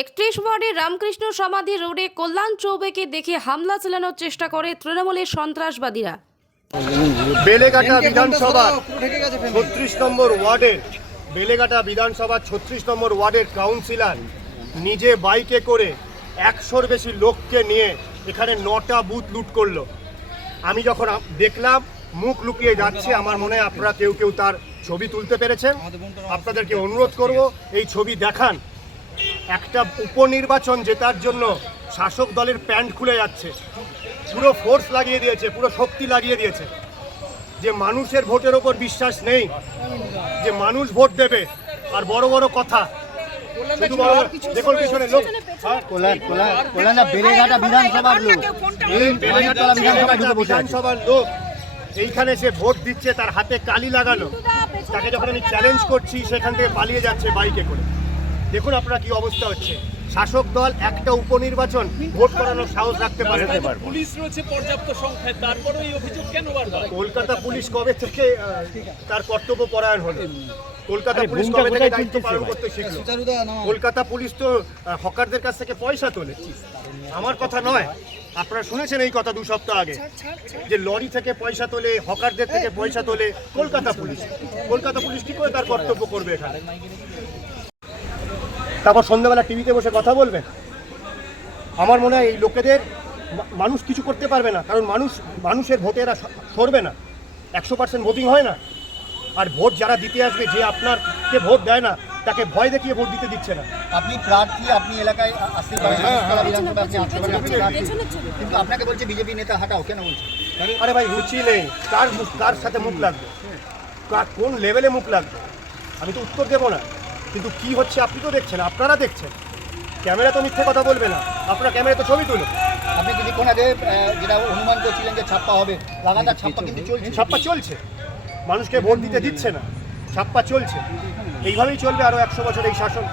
একত্রিশ ওয়ার্ডের রামকৃষ্ণ সমাধি রোডে কল্যাণ চৌবেকে দেখে হামলা চালানোর চেষ্টা করে তৃণমূলের সন্ত্রাসবাদীরা। বেলেঘাটা বিধানসভা ছত্রিশ নম্বর ওয়ার্ডের বেলেঘাটা বিধানসভা ছত্রিশ নম্বর ওয়ার্ডের কাউন্সিলর নিজে বাইকে করে একশোর বেশি লোককে নিয়ে এখানে নটা বুথ লুট করল। আমি যখন দেখলাম মুখ লুকিয়ে যাচ্ছে আমার মনে হয় আপনারা কেউ কেউ তার ছবি তুলতে পেরেছেন। আপনাদেরকে অনুরোধ করব এই ছবি দেখান। একটা উপনির্বাচন জেতার জন্য শাসক দলের প্যান্ট খুলে যাচ্ছে। পুরো ফোর্স লাগিয়ে দিয়েছে পুরো শক্তি লাগিয়ে দিয়েছে। যে মানুষের ভোটের ওপর বিশ্বাস নেই যে মানুষ ভোট দেবে আর বড় বড় কথা। দেখুন পিছনে লোক হ্যাঁ? বিধানসভার লোক। এইখানে সে ভোট দিচ্ছে তার হাতে কালি লাগানো তাকে যখন আমি চ্যালেঞ্জ করছি সেখান থেকে পালিয়ে যাচ্ছে বাইকে করে। দেখুন আপনারা কি অবস্থা হচ্ছে। শাসক দল একটা উপনির্বাচন ভোট করানোর সাহস রাখতে পারে পুলিশ রয়েছে পর্যাপ্ত সংখ্যায় তারপরেও এই অভিযোগ কেন বারবার? কলকাতা পুলিশ কবে থেকে তার কর্তব্য পরায়ণ হলো? কলকাতা পুলিশ কবে থেকে দায়িত্ব পালন করতে শিখলো? কলকাতা পুলিশ তো হকারদের কাছ থেকে পয়সা তোলে। আমার কথা নয় আপনারা শুনেছেন এই কথা দু সপ্তাহ আগে যে লরি থেকে পয়সা তোলে হকারদের থেকে পয়সা তোলে কলকাতা পুলিশ। কলকাতা পুলিশ কি করে তার কর্তব্য করবে এখানে? তারপর সন্ধ্যাবেলা টিভিতে বসে কথা বলবেন? আমার মনে হয় এই লোকেদের মানুষ কিছু করতে পারবে না। কারণ মানুষ মানুষের ভোটে এরা সরবে না। একশো পার্সেন্ট ভোটিং হয় না। আর ভোট যারা দিতে আসবে যে আপনারকে ভোট দেয় না তাকে ভয় দেখিয়ে ভোট দিতে দিচ্ছে না। আপনি প্রার্থী আপনি এলাকায় আসতে পারেন। কিন্তু আপনাকে বলছে বিজেপি নেতা হাঁটাও। কেন বলছে? আরে ভাই রুচি নেই। কার কার সাথে মুখ লাগবে? কোন লেভেলে মুখ লাগবে? আমি তো উত্তর দেবো না। কিন্তু কি হচ্ছে আপনি তো দেখছেন আপনারা দেখছেন। ক্যামেরা তো মিথ্যে কথা বলবে না। আপনার ক্যামেরা তো ছবি তুলুন। আপনি কিছুক্ষণ আগে যেটা অনুমান করছিলেন যে ছাপ্পা হবে। লাগাতার ছাপ্পা কিন্তু চলছে। ছাপ্পা চলছে। মানুষকে ভোট দিতে দিচ্ছে না। ছাপ্পা চলছে। এইভাবেই চলবে আরও একশো বছর এই শাসন।